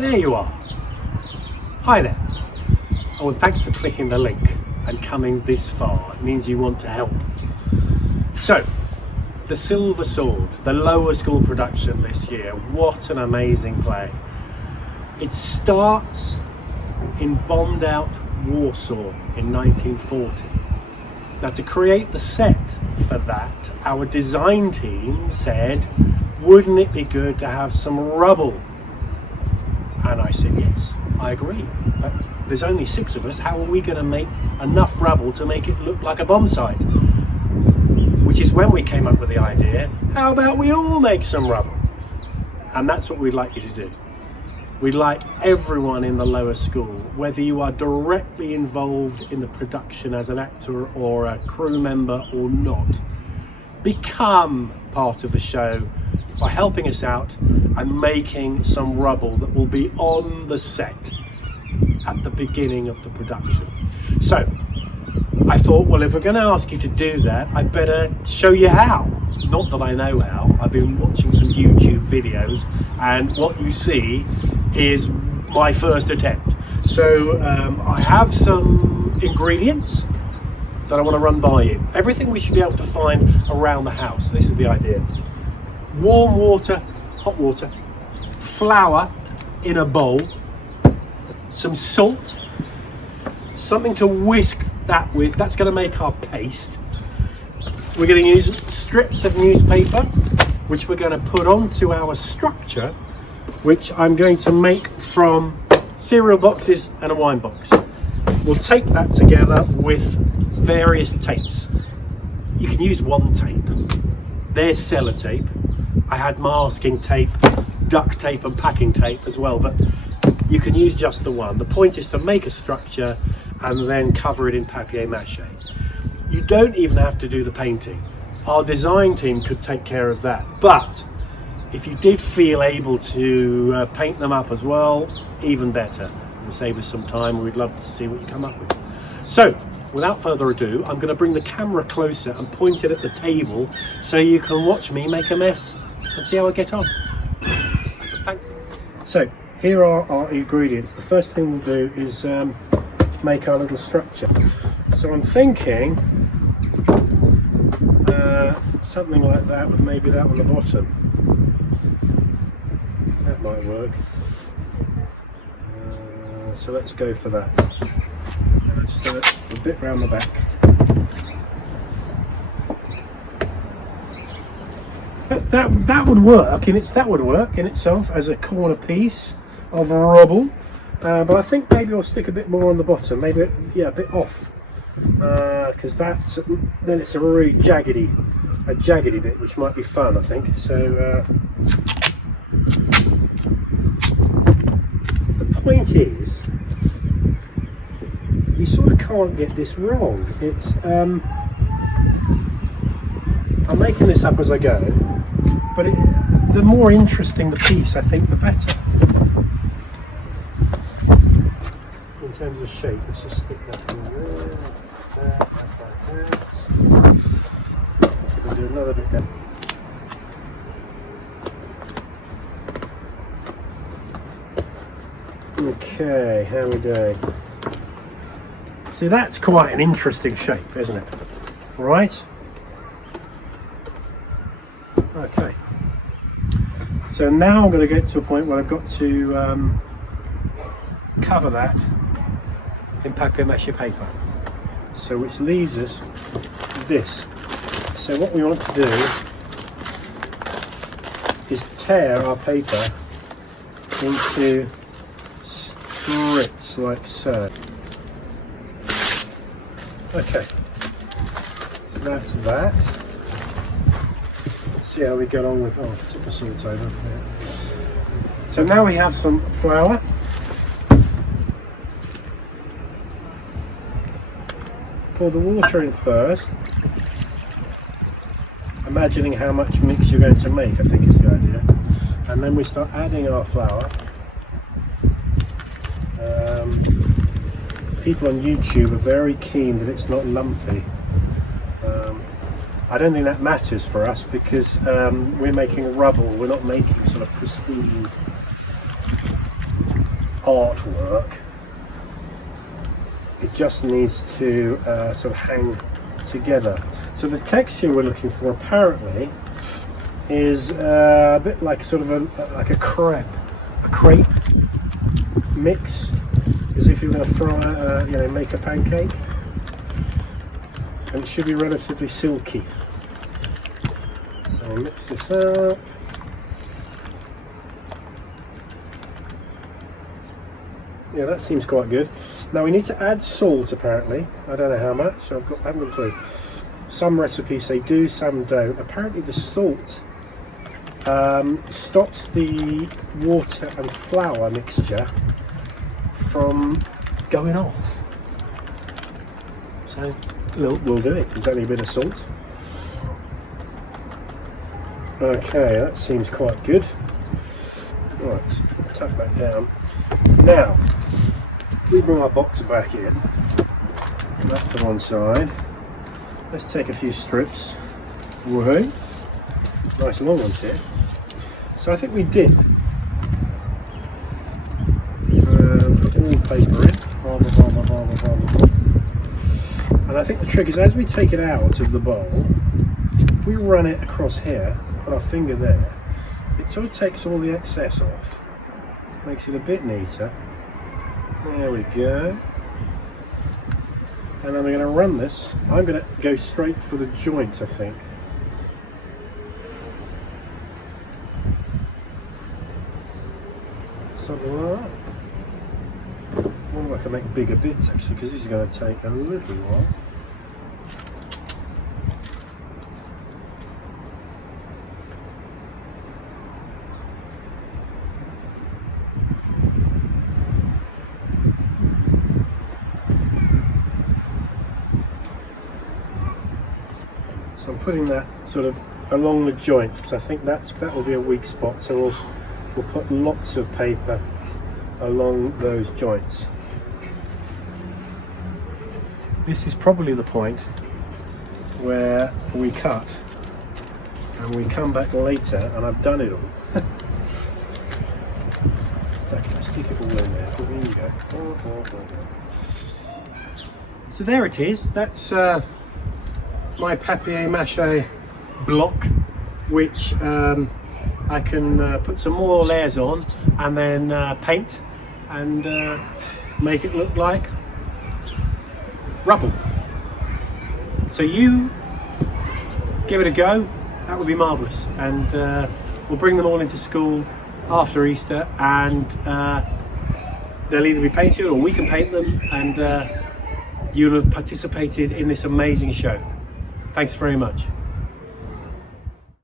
There you are. Hi there. Oh, and thanks for clicking the link and coming this far. It means you want to help. So, the Silver Sword, the lower school production this year. What an amazing play. It starts in bombed out Warsaw in 1940. Now, to create the set for that, our design team said, wouldn't it be good to have some rubble? And I said, yes, I agree. But there's only 6 of us. How are we going to make enough rubble to make it look like a bomb site? Which is when we came up with the idea, how about we all make some rubble? And that's what we'd like you to do. We'd like everyone in the lower school, whether you are directly involved in the production as an actor or a crew member or not, become part of the show by helping us out and making some rubble that will be on the set at the beginning of the production. So I thought, well, if we're going to ask you to do that, I better show you how. Not that I know how. I've been watching some YouTube videos, and what you see is my first attempt. So I have some ingredients that I want to run by you. Everything we should be able to find around the house. This is the idea. Warm water, hot water, flour in a bowl, some salt, something to whisk that with. That's going to make our paste. We're going to use strips of newspaper, which we're going to put onto our structure, which I'm going to make from cereal boxes and a wine box. We'll tape that together with various tapes. You can use one tape. There's sellotape. I had masking tape, duct tape and packing tape as well, but you can use just the one. The point is to make a structure and then cover it in papier-mâché. You don't even have to do the painting. Our design team could take care of that, but if you did feel able to paint them up as well, even better. It'll save us some time. We'd love to see what you come up with. So, without further ado, I'm going to bring the camera closer and point it at the table so you can watch me make a mess and see how I get on. Thanks. So, here are our ingredients. The first thing we'll do is make our little structure. So I'm thinking something like that, with maybe that on the bottom. That might work. So let's go for that. Let's do it a bit round the back. That would work in itself as a corner piece of rubble. But I think maybe I'll stick a bit more on the bottom, maybe a bit off, because then it's a really jaggedy bit, which might be fun, I think. So the point is, you sort of can't get this wrong. It's I'm making this up as I go, but the more interesting the piece, I think, the better. In terms of shape, let's just stick that in there, like that. So we'll do another bit there. Okay, how are we doing? See, that's quite an interesting shape, isn't it? Right? Okay. So now I'm going to get to a point where I've got to cover that in papier-mâché paper. So which leaves us this. So what we want to do is tear our paper into strips like so. Okay, that's that. Let's see how we get on with, oh, I took the salt over. Yeah. So now we have some flour. Pour the water in first, imagining how much mix you're going to make, I think is the idea. And then we start adding our flour. People on YouTube are very keen that it's not lumpy. I don't think that matters for us because we're making rubble, we're not making sort of pristine artwork. It just needs to sort of hang together. So the texture we're looking for apparently is a bit like sort of like a crepe mix, as if you're going to fry, you know, make a pancake, and it should be relatively silky. So mix this up. Yeah, that seems quite good. Now we need to add salt apparently. I don't know how much. I haven't got a clue. Some recipes say do, some don't. Apparently the salt stops the water and flour mixture from going off. So we'll do it. It's only a bit of salt. Okay, that seems quite good. Right, tuck that down. Now, we bring our box back in, that to one side. Let's take a few strips. Woohoo! Nice long ones here. So I think we did put all the paper in. And I think the trick is, as we take it out of the bowl, we run it across here, put our finger there, it sort of takes all the excess off. Makes it a bit neater. There we go. And then we're going to run this. I'm going to go straight for the joints, I think. Something like that. I wonder if I can make bigger bits actually, because this is going to take a little while. So I'm putting that sort of along the joint, because I think that will be a weak spot. So we'll put lots of paper along those joints. This is probably the point where we cut and we come back later and I've done it all. So let's stick it all in there. There you go. So there it is. That's my papier-mâché block, which I can put some more layers on and then paint and make it look like Rubble. So you give it a go, that would be marvellous, and we'll bring them all into school after Easter, and they'll either be painted or we can paint them, and you'll have participated in this amazing show. Thanks very much.